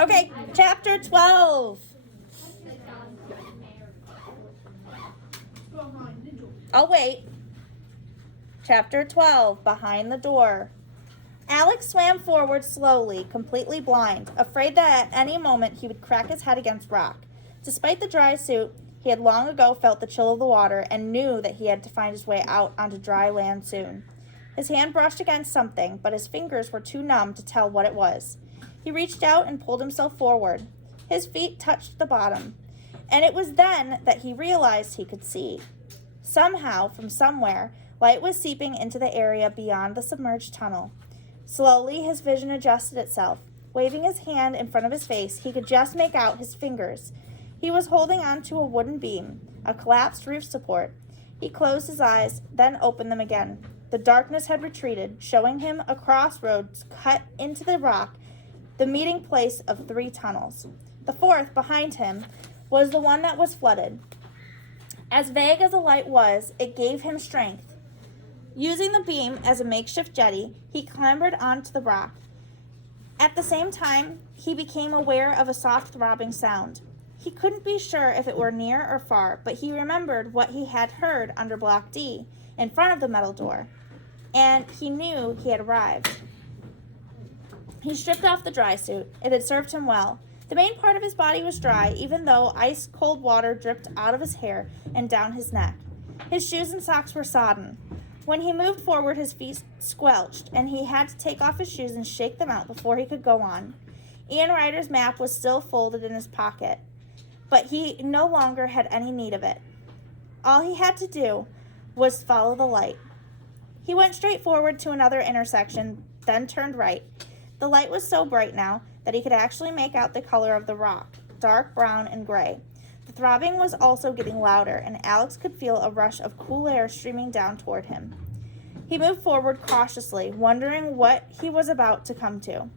Okay, chapter 12. I'll wait. Chapter 12, Behind the Door. Alex swam forward slowly, completely blind, afraid that at any moment he would crack his head against rock. Despite the dry suit, he had long ago felt the chill of the water and knew that he had to find his way out onto dry land soon. His hand brushed against something, but his fingers were too numb to tell what it was. He reached out and pulled himself forward. His feet touched the bottom, and it was then that he realized he could see. Somehow, from somewhere, light was seeping into the area beyond the submerged tunnel. Slowly, his vision adjusted itself. Waving his hand in front of his face, he could just make out his fingers. He was holding onto a wooden beam, a collapsed roof support. He closed his eyes, then opened them again. The darkness had retreated, showing him a crossroads cut into the rock, the meeting place of 3 tunnels. The fourth, behind him, was the one that was flooded. As vague as the light was, it gave him strength. Using the beam as a makeshift jetty, he clambered onto the rock. At the same time, he became aware of a soft throbbing sound. He couldn't be sure if it were near or far, but he remembered what he had heard under Block D, in front of the metal door, and he knew he had arrived. He stripped off the dry suit. It had served him well. The main part of his body was dry, even though ice-cold water dripped out of his hair and down his neck. His shoes and socks were sodden. When he moved forward, his feet squelched, and he had to take off his shoes and shake them out before he could go on. Ian Ryder's map was still folded in his pocket, but he no longer had any need of it. All he had to do was follow the light. He went straight forward to another intersection, then turned right. The light was so bright now that he could actually make out the color of the rock, dark brown and gray. The throbbing was also getting louder, and Alex could feel a rush of cool air streaming down toward him. He moved forward cautiously, wondering what he was about to come to.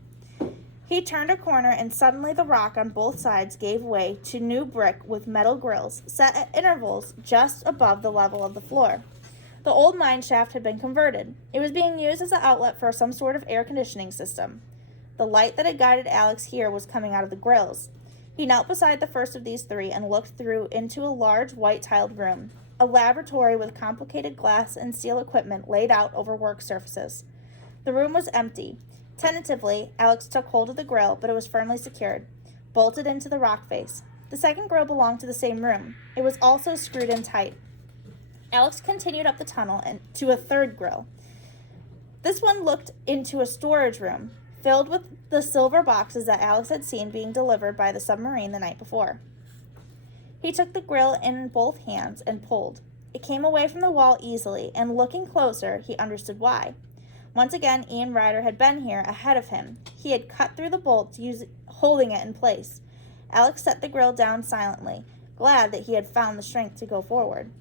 He turned a corner, and suddenly the rock on both sides gave way to new brick with metal grills set at intervals just above the level of the floor. The old mine shaft had been converted. It was being used as an outlet for some sort of air conditioning system. The light that had guided Alex here was coming out of the grills. He knelt beside the first of these 3 and looked through into a large white-tiled room, a laboratory with complicated glass and steel equipment laid out over work surfaces. The room was empty. Tentatively, Alex took hold of the grill, but it was firmly secured, bolted into the rock face. The second grill belonged to the same room. It was also screwed in tight. Alex continued up the tunnel and to a third grill. This one looked into a storage room, filled with the silver boxes that Alex had seen being delivered by the submarine the night before. He took the grill in both hands and pulled. It came away from the wall easily, and looking closer, he understood why. Once again, Ian Ryder had been here ahead of him. He had cut through the bolt, holding it in place. Alex set the grill down silently, glad that he had found the strength to go forward.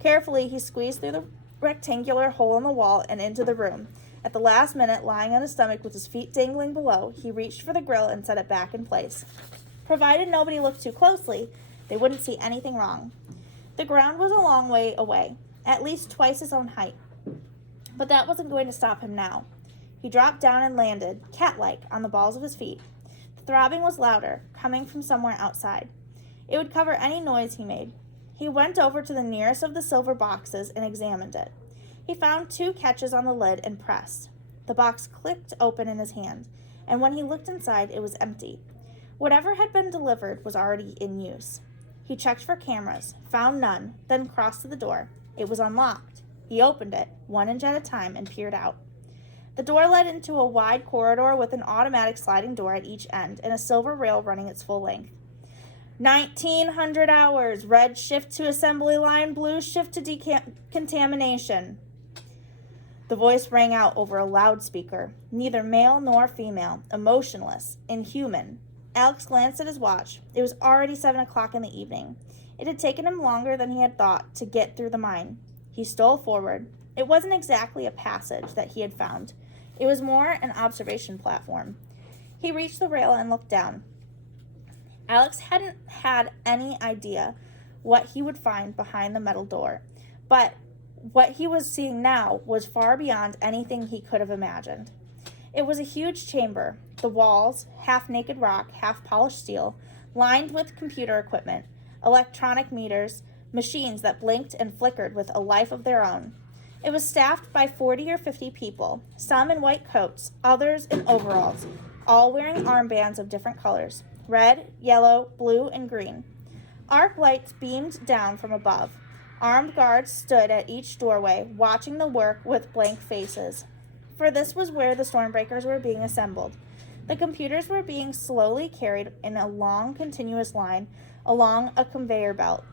Carefully, he squeezed through the rectangular hole in the wall and into the room. At the last minute, lying on his stomach with his feet dangling below, he reached for the grill and set it back in place. Provided nobody looked too closely, they wouldn't see anything wrong. The ground was a long way away, at least twice his own height. But that wasn't going to stop him now. He dropped down and landed, cat-like, on the balls of his feet. The throbbing was louder, coming from somewhere outside. It would cover any noise he made. He went over to the nearest of the silver boxes and examined it. He found 2 catches on the lid and pressed. The box clicked open in his hand, and when he looked inside, it was empty. Whatever had been delivered was already in use. He checked for cameras, found none, then crossed to the door. It was unlocked. He opened it, 1 inch at a time, and peered out. The door led into a wide corridor with an automatic sliding door at each end and a silver rail running its full length. 1900 hours. Red shift to assembly line, blue shift to decontamination. The voice rang out over a loudspeaker, neither male nor female, emotionless, inhuman. Alex glanced at his watch. It was already 7 o'clock in the evening. It had taken him longer than he had thought to get through the mine. He stole forward. It wasn't exactly a passage that he had found. It was more an observation platform. He reached the rail and looked down. Alex hadn't had any idea what he would find behind the metal door, but what he was seeing now was far beyond anything he could have imagined. It was a huge chamber, The walls, half-naked rock, half-polished steel, lined with computer equipment, electronic meters, machines that blinked and flickered with a life of their own. It was staffed by 40 or 50 people, some in white coats, others in overalls, all wearing armbands of different colors, red, yellow, blue, and green. Arc lights beamed down from above. Armed guards stood at each doorway, watching the work with blank faces. For this was where the Stormbreakers were being assembled. The computers were being slowly carried in a long, continuous line along a conveyor belt,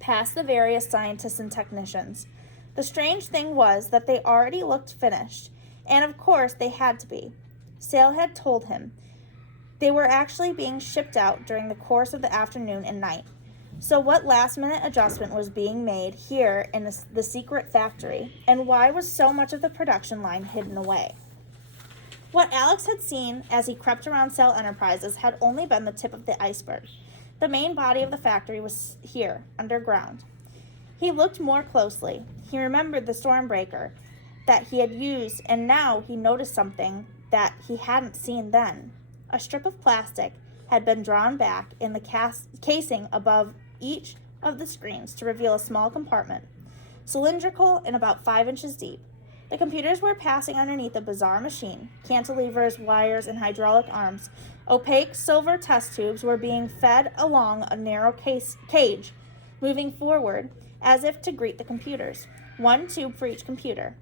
past the various scientists and technicians. The strange thing was that they already looked finished, and of course they had to be. Sale had told him they were actually being shipped out during the course of the afternoon and night. So what last-minute adjustment was being made here in the secret factory, and why was so much of the production line hidden away? What Alex had seen as he crept around Sale Enterprises had only been the tip of the iceberg. The main body of the factory was here, underground. He looked more closely. He remembered the Stormbreaker that he had used, and now he noticed something that he hadn't seen then. A strip of plastic had been drawn back in the casing above each of the screens to reveal a small compartment, cylindrical and about 5 inches deep. The computers were passing underneath a bizarre machine. Cantilevers, wires, and hydraulic arms. Opaque silver test tubes were being fed along a narrow cage, moving forward as if to greet the computers. One tube for each computer.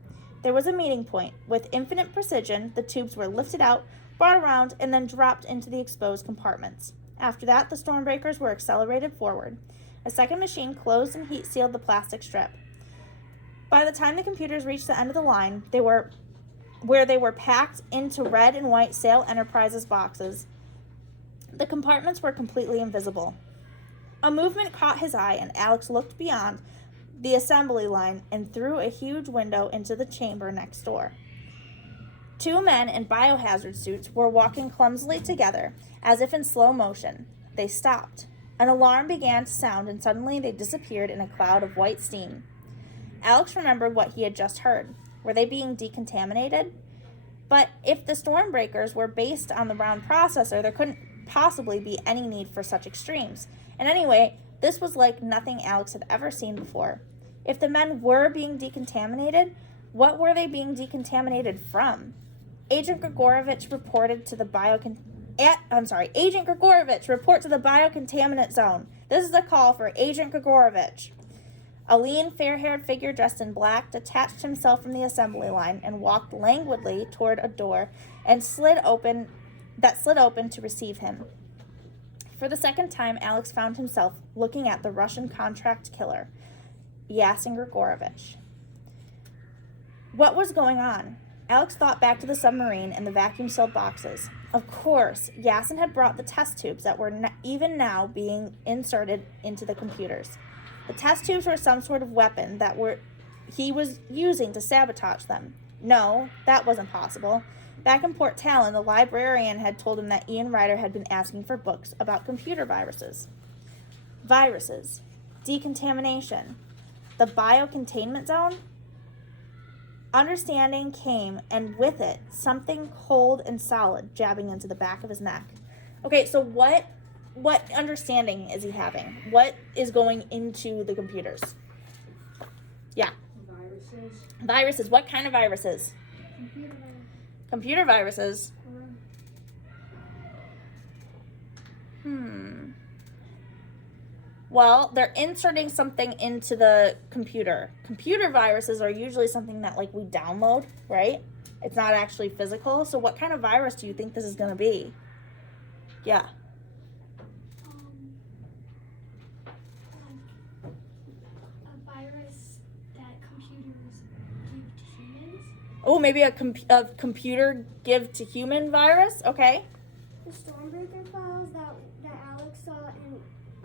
There was a meeting point. With infinite precision, the tubes were lifted out, brought around, and then dropped into the exposed compartments. After that, the Stormbreakers were accelerated forward. A second machine closed and heat-sealed the plastic strip. By the time the computers reached the end of the line, they were packed into red and white Sale Enterprises boxes. The compartments were completely invisible. A movement caught his eye, and Alex looked beyond the assembly line and through a huge window into the chamber next door. 2 men in biohazard suits were walking clumsily together, as if in slow motion. They stopped. An alarm began to sound, and suddenly they disappeared in a cloud of white steam. Alex remembered what he had just heard. Were they being decontaminated? But if the Stormbreakers were based on the round processor, there couldn't possibly be any need for such extremes. And anyway, this was like nothing Alex had ever seen before. If the men were being decontaminated, what were they being decontaminated from? Agent Grigorovich reported to the Agent Grigorovich, report to the biocontaminant zone. This is a call for Agent Grigorovich. A lean, fair-haired figure dressed in black detached himself from the assembly line and walked languidly toward a door and slid open to receive him. For the second time, Alex found himself looking at the Russian contract killer, Yasin Grigorovich. What was going on? Alex thought back to the submarine and the vacuum-sealed boxes. Of course, Yasin had brought the test tubes that were even now being inserted into the computers. The test tubes were some sort of weapon that he was using to sabotage them. No, that wasn't possible. Back in Port Talon, the librarian had told him that Ian Ryder had been asking for books about computer viruses. Viruses. Decontamination. The biocontainment zone? Understanding came, and with it, something cold and solid jabbing into the back of his neck. Okay, so what understanding is he having? What is going into the computers? Yeah. Viruses. What kind of viruses? Computer viruses. Well, they're inserting something into the computer. Computer viruses are usually something that we download, right? It's not actually physical. So what kind of virus do you think this is going to be? Yeah. A virus that computers give to humans. Oh, maybe a computer give to human virus? Okay. The Stormbreaker files that Alex saw in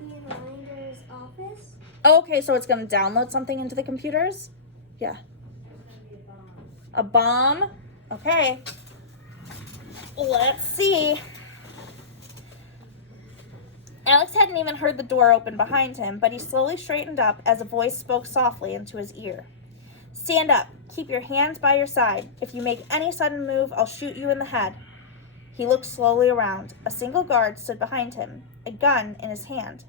Ian Ryder's office. Okay, so it's going to download something into the computers? Yeah. A bomb? Okay. Let's see. Alex hadn't even heard the door open behind him, but he slowly straightened up as a voice spoke softly into his ear. Stand up. Keep your hands by your side. If you make any sudden move, I'll shoot you in the head. He looked slowly around. A single guard stood behind him, a gun in his hand.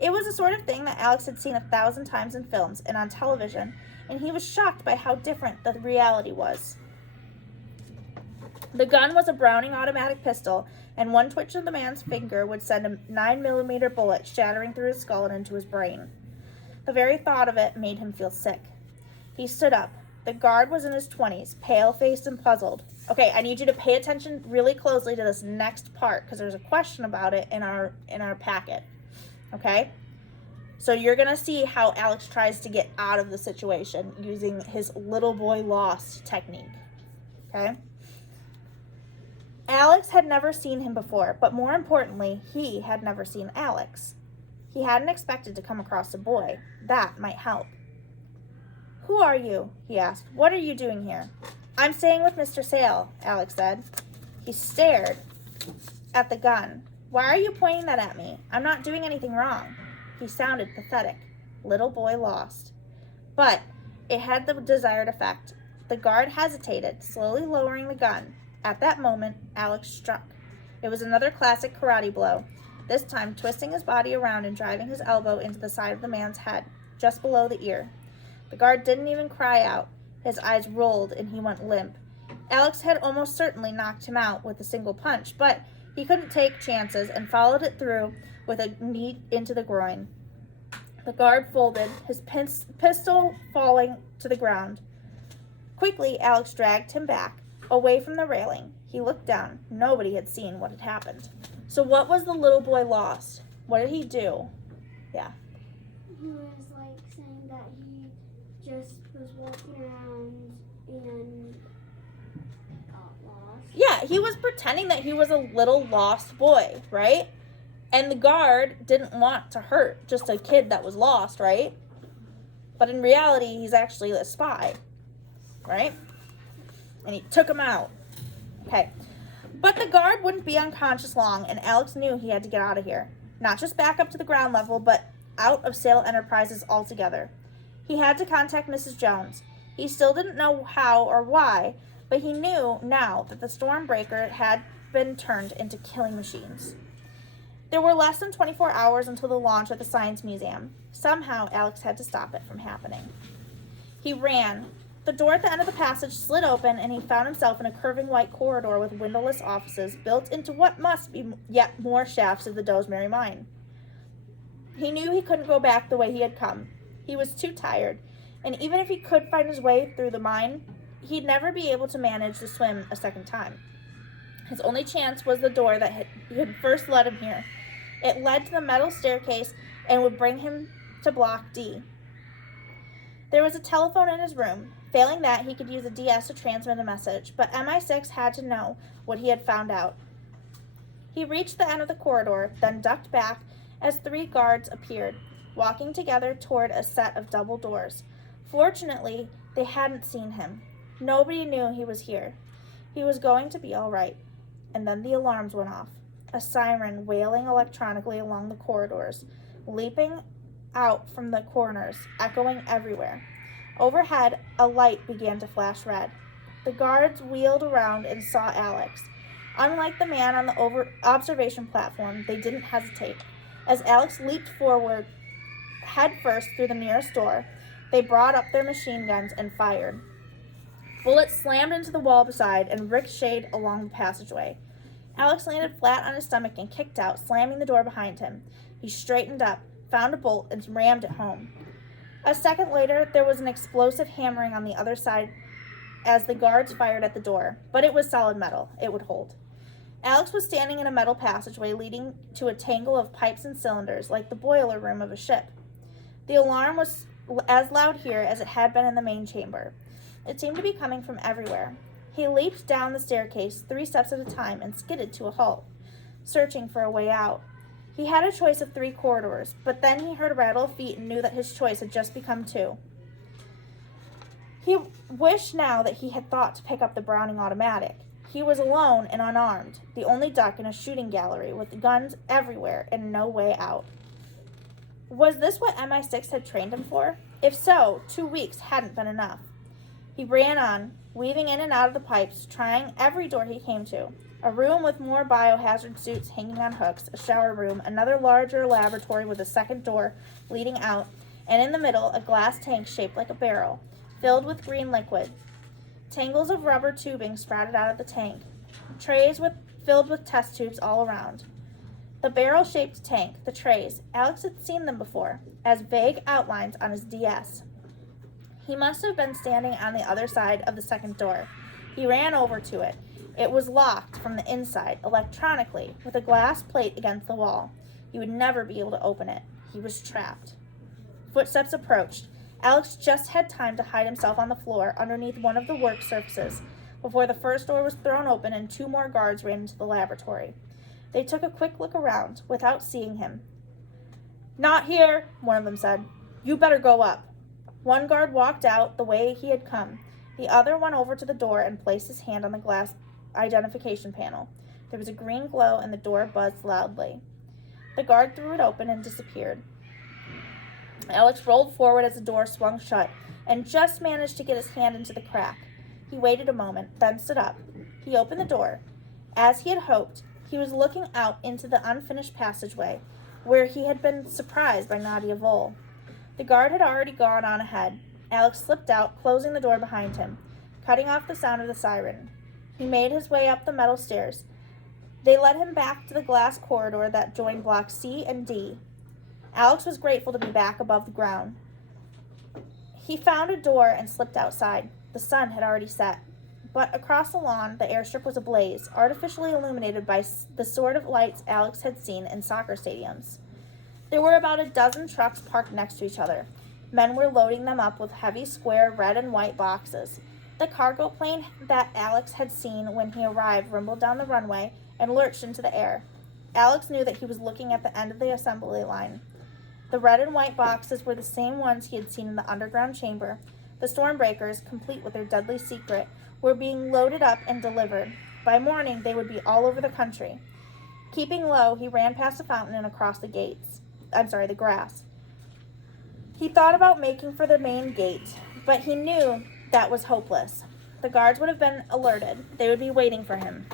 It was the sort of thing that Alex had seen 1,000 times in films and on television, and he was shocked by how different the reality was. The gun was a Browning automatic pistol, and one twitch of the man's finger would send a 9mm bullet shattering through his skull and into his brain. The very thought of it made him feel sick. He stood up. The guard was in his 20s, pale-faced and puzzled. Okay, I need you to pay attention really closely to this next part because there's a question about it in our packet. Okay? So you're going to see how Alex tries to get out of the situation using his little boy lost technique. Okay? Alex had never seen him before, but more importantly, he had never seen Alex. He hadn't expected to come across a boy. That might help. "Who are you?" he asked. "What are you doing here?" "I'm staying with Mr. Sale," Alex said. He stared at the gun. "Why are you pointing that at me? I'm not doing anything wrong." He sounded pathetic. Little boy lost. But it had the desired effect. The guard hesitated, slowly lowering the gun. At that moment, Alex struck. It was another classic karate blow, this time twisting his body around and driving his elbow into the side of the man's head, just below the ear. The guard didn't even cry out. His eyes rolled and he went limp. Alex had almost certainly knocked him out with a single punch, but he couldn't take chances and followed it through with a knee into the groin. The guard folded, his pistol falling to the ground. Quickly, Alex dragged him back, away from the railing. He looked down. Nobody had seen what had happened. So what was the little boy lost? What did he do? Yeah. He was like saying that he just was walking around and got lost. Yeah, he was pretending that he was a little lost boy, right? And the guard didn't want to hurt just a kid that was lost, right? But in reality, he's actually a spy, right? And he took him out. Okay. But the guard wouldn't be unconscious long, and Alex knew he had to get out of here. Not just back up to the ground level, but out of Sale Enterprises altogether. He had to contact Mrs. Jones. He still didn't know how or why, but he knew now that the Stormbreaker had been turned into killing machines. There were less than 24 hours until the launch at the Science Museum. Somehow, Alex had to stop it from happening. He ran. The door at the end of the passage slid open, and he found himself in a curving white corridor with windowless offices built into what must be yet more shafts of the Doesbury mine. He knew he couldn't go back the way he had come. He was too tired, and even if he could find his way through the mine, he'd never be able to manage to swim a second time. His only chance was the door that had first led him here. It led to the metal staircase and would bring him to Block D. There was a telephone in his room. Failing that, he could use a DS to transmit a message, but MI6 had to know what he had found out. He reached the end of the corridor, then ducked back as 3 guards appeared, walking together toward a set of double doors. Fortunately, they hadn't seen him. Nobody knew he was here. He was going to be all right. And then the alarms went off. A siren wailing electronically along the corridors, leaping out from the corners, echoing everywhere. Overhead, a light began to flash red. The guards wheeled around and saw Alex. Unlike the man on the observation platform, they didn't hesitate. As Alex leaped forward, head first through the nearest door, they brought up their machine guns and fired. Bullets slammed into the wall beside and ricocheted along the passageway. Alex landed flat on his stomach and kicked out, slamming the door behind him. He straightened up, found a bolt, and rammed it home. A second later, there was an explosive hammering on the other side as the guards fired at the door, but it was solid metal. It would hold. Alex was standing in a metal passageway leading to a tangle of pipes and cylinders, like the boiler room of a ship. The alarm was as loud here as it had been in the main chamber. It seemed to be coming from everywhere. He leaped down the staircase 3 steps at a time and skidded to a halt, searching for a way out. He had a choice of 3 corridors, but then he heard a rattle of feet and knew that his choice had just become 2. He wished now that he had thought to pick up the Browning automatic. He was alone and unarmed, the only duck in a shooting gallery with guns everywhere and no way out. Was this what MI6 had trained him for? If so, 2 weeks hadn't been enough. He ran on, weaving in and out of the pipes, trying every door he came to. A room with more biohazard suits hanging on hooks, a shower room, another larger laboratory with a second door leading out, and in the middle, a glass tank shaped like a barrel, filled with green liquid. Tangles of rubber tubing sprouted out of the tank. Trays filled with test tubes all around. The barrel-shaped tank, the trays, Alex had seen them before, as vague outlines on his DS. He must have been standing on the other side of the second door. He ran over to it. It was locked from the inside, electronically, with a glass plate against the wall. He would never be able to open it. He was trapped. Footsteps approached. Alex just had time to hide himself on the floor underneath one of the work surfaces before the first door was thrown open and 2 more guards ran into the laboratory. They took a quick look around without seeing him. "Not here," one of them said. "You better go up." One guard walked out the way he had come. The other went over to the door and placed his hand on the glass identification panel. There was a green glow and the door buzzed loudly. The guard threw it open and disappeared. Alex rolled forward as the door swung shut and just managed to get his hand into the crack. He waited a moment, then stood up. He opened the door. As he had hoped, he was looking out into the unfinished passageway, where he had been surprised by Nadia Vole. The guard had already gone on ahead. Alex slipped out, closing the door behind him, cutting off the sound of the siren. He made his way up the metal stairs. They led him back to the glass corridor that joined blocks C and D. Alex was grateful to be back above the ground. He found a door and slipped outside. The sun had already set. But across the lawn, the airstrip was ablaze, artificially illuminated by the sort of lights Alex had seen in soccer stadiums. There were about a dozen trucks parked next to each other. Men were loading them up with heavy square red and white boxes. The cargo plane that Alex had seen when he arrived rumbled down the runway and lurched into the air. Alex knew that he was looking at the end of the assembly line. The red and white boxes were the same ones he had seen in the underground chamber. The Stormbreakers, complete with their deadly secret, were being loaded up and delivered. By morning, they would be all over the country. Keeping low, he ran past the fountain and across the grass. He thought about making for the main gate, but he knew that was hopeless. The guards would have been alerted. They would be waiting for him.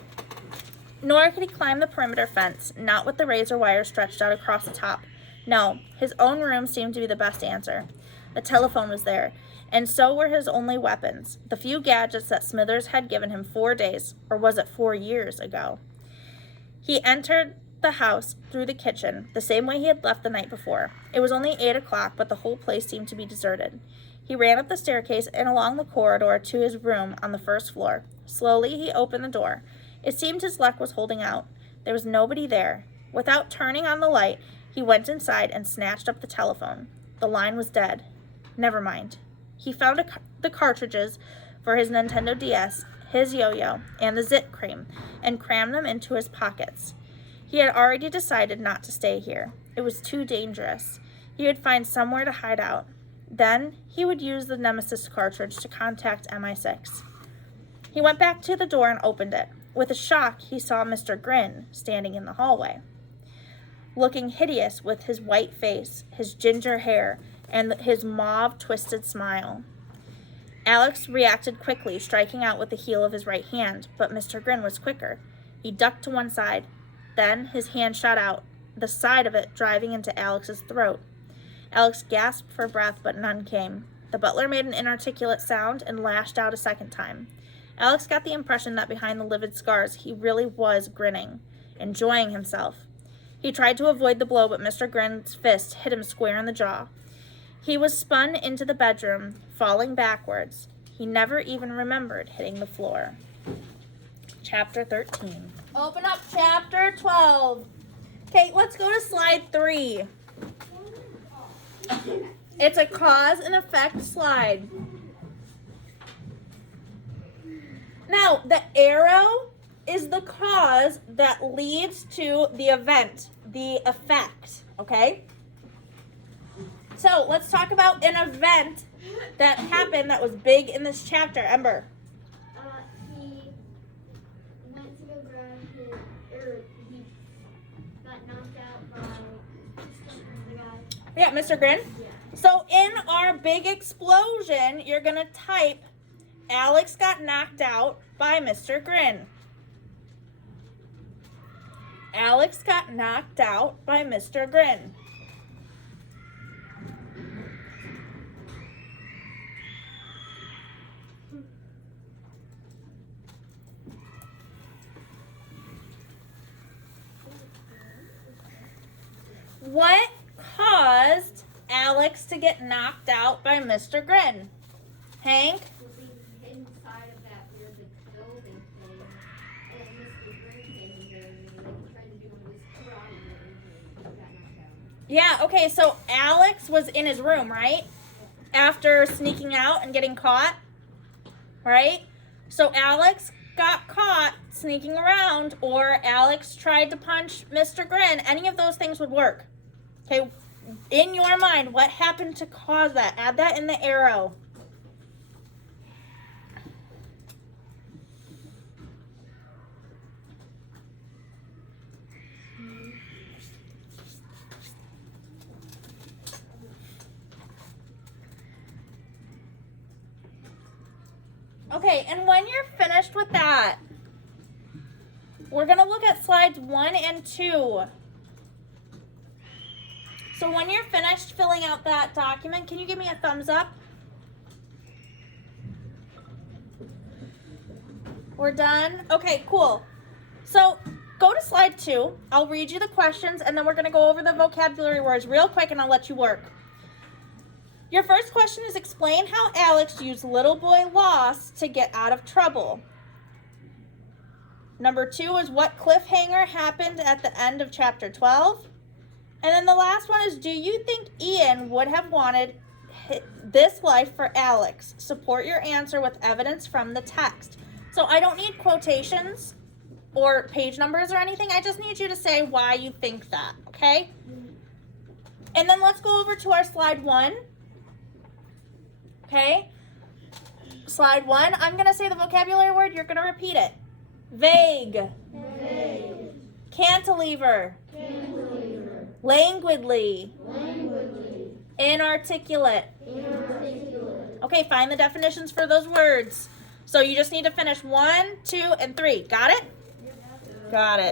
Nor could he climb the perimeter fence, not with the razor wire stretched out across the top. No, his own room seemed to be the best answer. The telephone was there, and so were his only weapons, the few gadgets that Smithers had given him 4 days, or was it 4 years ago. He entered the house through the kitchen, the same way he had left the night before. It was only 8 o'clock, but the whole place seemed to be deserted. He ran up the staircase and along the corridor to his room on the first floor. Slowly, he opened the door. It seemed his luck was holding out. There was nobody there. Without turning on the light, he went inside and snatched up the telephone. The line was dead. Never mind. He found the cartridges for his Nintendo DS, his yo-yo, and the zit cream, and crammed them into his pockets. He had already decided not to stay here. It was too dangerous. He would find somewhere to hide out. Then he would use the Nemesis cartridge to contact MI6. He went back to the door and opened it. With a shock, he saw Mr. Grin standing in the hallway, looking hideous with his white face, his ginger hair, and his mauve twisted smile. Alex reacted quickly, striking out with the heel of his right hand, but Mr. Grin was quicker. He ducked to one side. Then his hand shot out, the side of it driving into Alex's throat. Alex gasped for breath, but none came. The butler made an inarticulate sound and lashed out a second time. Alex got the impression that behind the livid scars, he really was grinning, enjoying himself. He tried to avoid the blow, but Mr. Grin's fist hit him square in the jaw. He was spun into the bedroom, falling backwards. He never even remembered hitting the floor. Chapter 13. Open up chapter 12. Okay, let's go to slide 3. It's a cause and effect slide. Now, the arrow is the cause that leads to the event, the effect, okay? So, let's talk about an event that happened that was big in this chapter. Ember. He went to go grab he got knocked out by the guy. Yeah, Mr. Grin. Yeah. So, in our big explosion, you're going to type, Alex got knocked out by Mr. Grin. Alex got knocked out by Mr. Grin. What caused Alex to get knocked out by Mr. Grin? Hank? Inside of that weird building thing, and then Mr. Grin came in there and he tried to do one of his karate moves and he got knocked out. Yeah, okay, so Alex was in his room, right? After sneaking out and getting caught, right? So Alex got caught sneaking around, or Alex tried to punch Mr. Grin. Any of those things would work. Okay, in your mind, what happened to cause that? Add that in the arrow. Okay, and when you're finished with that, we're going to look at slides 1 and 2. So when you're finished filling out that document, can you give me a thumbs up? We're done? Okay, cool. So go to slide 2. I'll read you the questions, and then we're going to go over the vocabulary words real quick, and I'll let you work. Your first question is explain how Alex used little boy lost to get out of trouble. Number 2 is what cliffhanger happened at the end of chapter 12. And then the last one is, do you think Ian would have wanted this life for Alex? Support your answer with evidence from the text. So I don't need quotations or page numbers or anything. I just need you to say why you think that, okay? And then let's go over to our slide 1. Okay? Slide 1, I'm going to say the vocabulary word. You're going to repeat it. Vague. Vague. Cantilever. Cantilever. Languidly. Languidly. Inarticulate. Inarticulate. Okay, find the definitions for those words. So you just need to finish 1, 2, and 3. Got it? Got it.